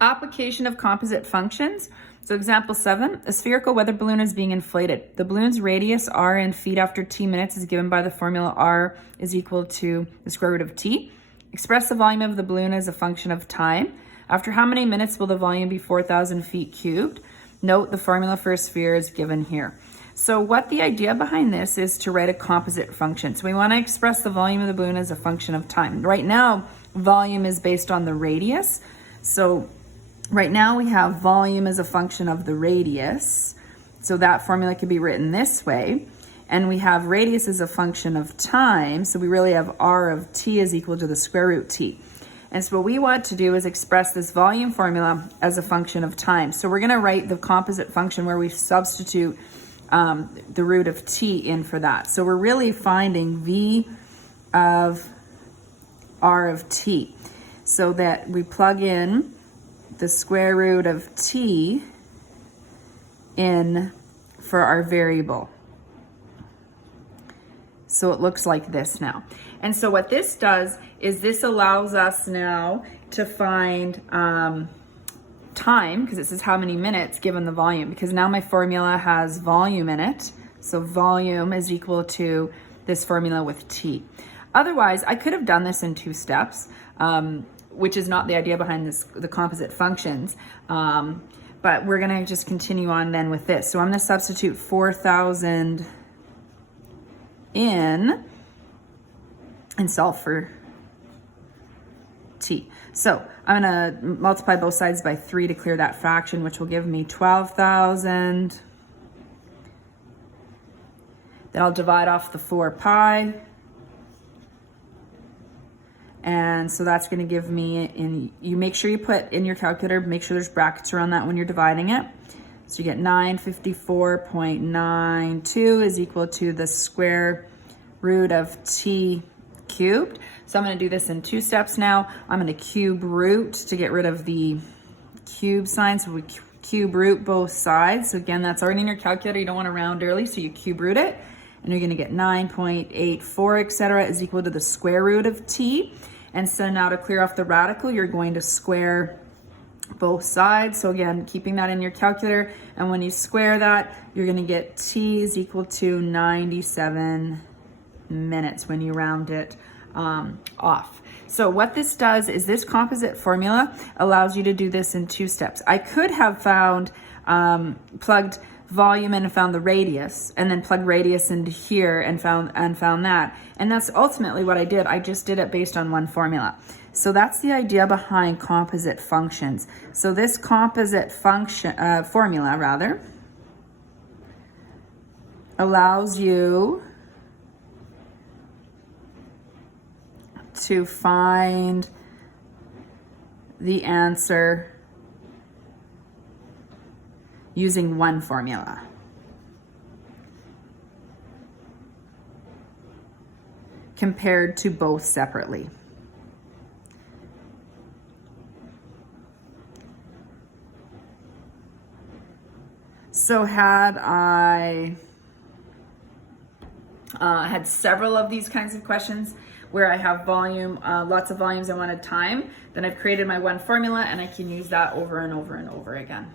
Application of composite functions. So example 7, a spherical weather balloon is being inflated. The balloon's radius r in feet after t minutes is given by the formula r is equal to the square root of t. Express the volume of the balloon as a function of time. After how many minutes will the volume be 4,000 feet cubed? Note the formula for a sphere is given here. So what the idea behind this is to write a composite function. So we want to express the volume of the balloon as a function of time. Right now, volume is based on the radius. So right now we have volume as a function of the radius. So that formula can be written this way. And we have radius as a function of time. So we really have r of t is equal to the square root t. And so what we want to do is express this volume formula as a function of time. So we're going to write the composite function where we substitute the root of t in for that. So we're really finding v of r of t. So that we plug in the square root of t in for our variable. So it looks like this now. And so what this does is this allows us now to find time, because it says how many minutes given the volume, because now my formula has volume in it. So volume is equal to this formula with t. Otherwise, I could have done this in 2 steps, which is not the idea behind the composite functions. But we're going to just continue on then with this. So I'm going to substitute 4,000 in and solve for t. So I'm going to multiply both sides by 3 to clear that fraction, which will give me 12,000. Then I'll divide off the 4 pi. And so that's going to give me, you make sure you put in your calculator, make sure there's brackets around that when you're dividing it. So you get 954.92 is equal to the square root of t cubed. So I'm going to do this in 2 steps now. I'm going to cube root to get rid of the cube sign. So we cube root both sides. So again, that's already in your calculator. You don't want to round early, so you cube root it. And you're going to get 9.84, etc. is equal to the square root of t. And so now to clear off the radical, you're going to square both sides. So again, keeping that in your calculator. And when you square that, you're going to get t is equal to 97 minutes when you round it off. So what this does is this composite formula allows you to do this in 2 steps. I could have found, plugged volume in and found the radius, and then plugged radius into here and found that. And that's ultimately what I did. I just did it based on one formula. So that's the idea behind composite functions. So this composite function formula allows you to find the answer using one formula. Compared to both separately. So had I had several of these kinds of questions where I have volume, lots of volumes, I wanted time, then I've created my one formula and I can use that over and over and over again.